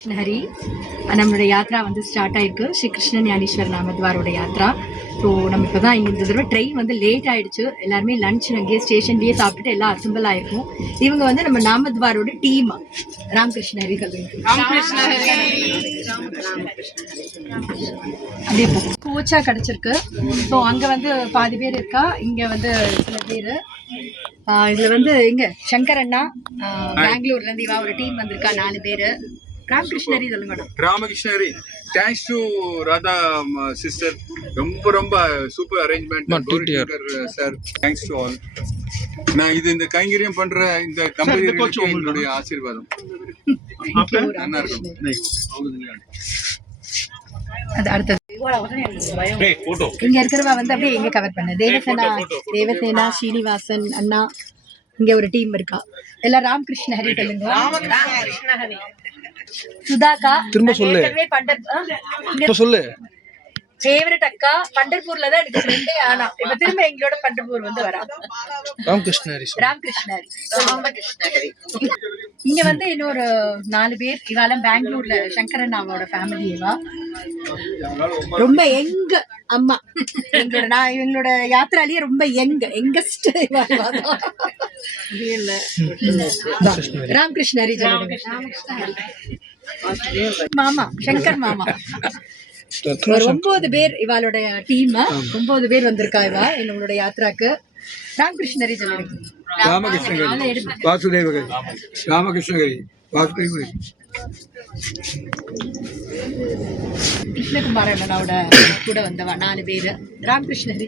ஹரி நம்மளோட யாத்ரா வந்து ஸ்டார்ட் ஆயிருக்கு. ஸ்ரீ கிருஷ்ண ஞானேஸ்வர் நாமத்வாரோட யாத்ரா. ஸோ நம்ம இப்போ தான் இந்த தடவை ட்ரெயின் வந்து லேட் ஆகிடுச்சு. எல்லாருமே லஞ்ச் அங்கேயே ஸ்டேஷன்லேயே சாப்பிட்டுட்டு எல்லாம் அசம்பிள் ஆகிருக்கும். இவங்க வந்து நம்ம நாமத்வாரோட டீம். ராமகிருஷ்ண ஹரி அப்படியே கோச்சா கிடச்சிருக்கு. ஸோ அங்கே வந்து பாதி பேர் இருக்கா, இங்கே வந்து சில பேர். இதில் வந்து இங்கே சங்கர் அண்ணா பெங்களூர்லேருந்து இவா ஒரு டீம் வந்திருக்கா, 4 பேர். ராமகிருஷ்ணரி சொல்லுங்க madam. Ramakrishnari, thanks to Radha sister. ரொம்ப super arrangement sir. Thanks to all. நான் இந்த கைங்கரியம் பண்ற இந்த கம்பெனிக்கு உங்களுடைய ஆசீர்வாதம். அது அடுத்தது இங்க இருக்கிறவா வந்து அப்படியே எங்க கவர் பண்ண தேவசேனா ஸ்ரீனிவாசன் அண்ணா. இங்க ஒரு டீம் இருக்கா. எல்லாம் ராமகிருஷ்ண ஹரி சொல்லுங்க. சுதாக்கா திரும்ப சொல்லு. சொல்லு. ஃபேவரட் அக்கா பண்டர்பூர்ல தான் எனக்கு ஃப்ரெண்டே ஆனா இப்ப திரும்ப எங்களோட பண்டர்பூர் வந்து வரா. ராமகிருஷ்ணரி. இங்க வந்து இன்னொரு 4 பேர். இவாளம் பெங்களூர்ல சங்கரன் அவளோட ஃபேமிலி. இவா ரொம்ப யங் அம்மா. எங்களோட யாத்திராலேயே ரொம்ப யங்கஸ்ட் ராமகிருஷ்ணரி மாமா, சங்கர் மாமா. ஒரு 9 பேர் இவாளோட டீம். 9 பேர் வந்திருக்கா இவா எங்களோட யாத்திராக்கு. ராமகிருஷ்ணரி சொல்லுங்க. ராமகிருஷ்ணகிரி வாசுதேவகிரி. ராமகிருஷ்ணகிரி வாசுதேவகிரி. கிருஷ்ணகுமார் அண்ணனோட கூட வந்தவா 4 பேர். ராமகிருஷ்ணரி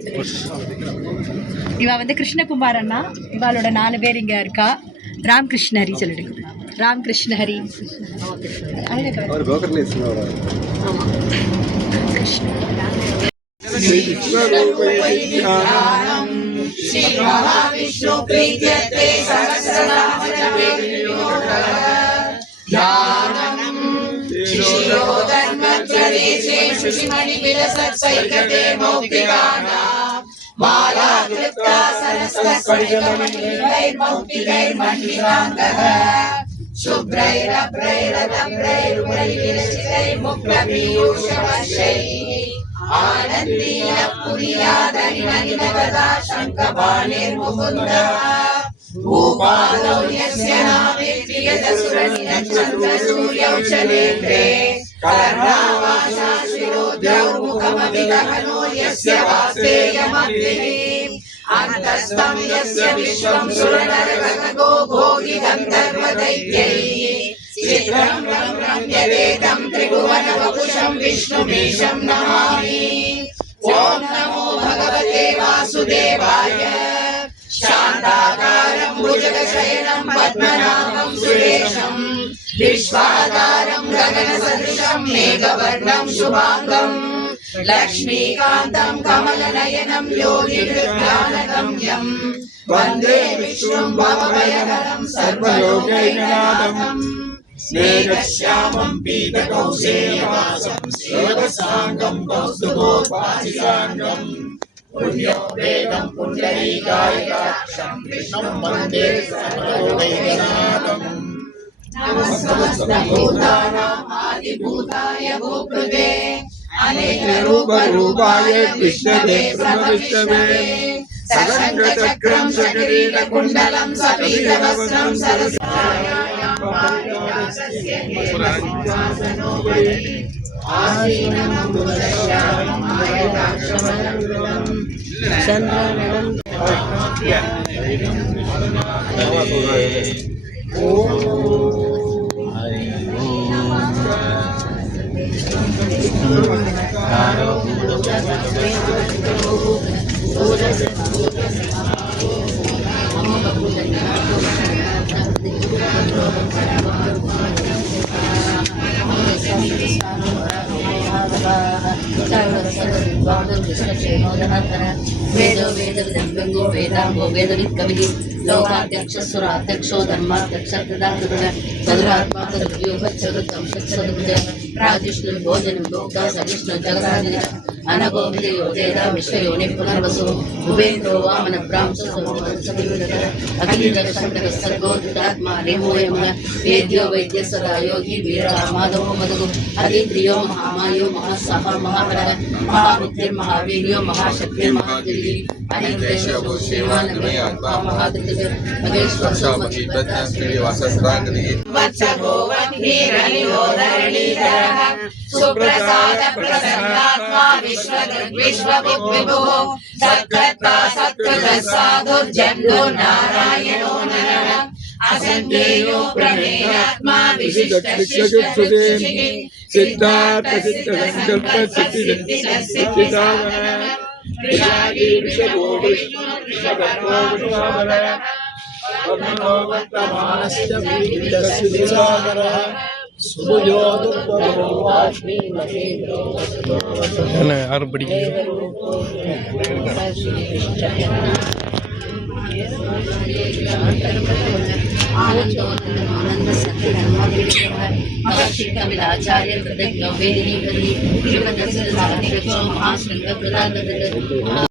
இவா வந்து கிருஷ்ணகுமார் அண்ணா. இவாளோட 4 பேர் இங்க இருக்கா. ராமகிருஷ்ணரி சொல்லிடுங்க. ராமகிருஷ்ணஹரி. अन्तस्तं यस्य विश्वं सुरनरगो भोगि गन्धर्वदैत्यैः चित्रं रम्यवेदं त्रिभुवनवपुषं विष्णुमीशं नमामि. ॐ नमो भगवते वासुदेवाय. शान्ताकारं भुजगशयनं पद्मनाभं सुरेशं विश्वाधारं गगनसदृशं मेघवर्णं शुभाङ्गं लक्ष्मीकान्तं कमलनयनं योगिहृद्यानगम्यं वन्दे विष्णुं भवभयहरं सर्वलोकैकनाथं. स्नेहश्यामं पीतकौशेयवासं सेवसाङ्गं कौस्तुभोपासिताङ्गं पुण्यो वेदं पुण्डरीकायकाक्षं विष्णुं वन्दे सर्वलोकैकनाथं. नमस्ते आदिभूताय भूकृते अनेकरूपाय विष्णवे ब्रह्मविष्णवे सकलचक्रं सकरीलकुण्डलं सपीतवस्त्रं वेदो वेदविदंगो वेदांगो वेदविद कवि लोकाध्यक्षसुराध्यक्षो धर्माध्यक्षो सदरात्मा तद्व्यूहच्छगतं षट्सदभुज प्राजिष्णु भोजनं भोक्ता सविष्णु जगदादिन अनगोविद योजेद विश्वयोनि पुनर्वसु उपेन्द्रो वामन ब्राह्मण सविविधः अखिलजगत्संतः सर्गोत्तात्मा निर्मोयमः वेद्यो वैद्य सदा योगी वीरः माधवो मधुः अदित्रियो महामायो महासाह महाबलः महाबुद्धिर्महावीर्यो महाशक्तिर्महादेवी अनिर्देशो सेवानमे आत्मा महादृतिः वत्सभोवन्निरनिरोधरणीधरः सुप्रसाद प्रसन्नात्मा विश्वविभुः सत्कर्ता सत्कृतः साधुर्जन्यो नारायणो नरः असंज्ञेयो प्रमेयात्मा विशिष्टशिष्टशिष्टिः सिद्धार्थ सिद्ध संकल्प सिद्धि सिद्धिदावनः क्रियादि विषभो विष्णु वृषभो विश्वावरः वर्तमानस्य विविधस्य दिशावरः सुभयो दुर्गमो वास्मि महेन्द्रो என்ன யாரும் படிக்கல आनंद महर्षि कपिलाचार्य कृतज्ञ वेदिनी महाशृंग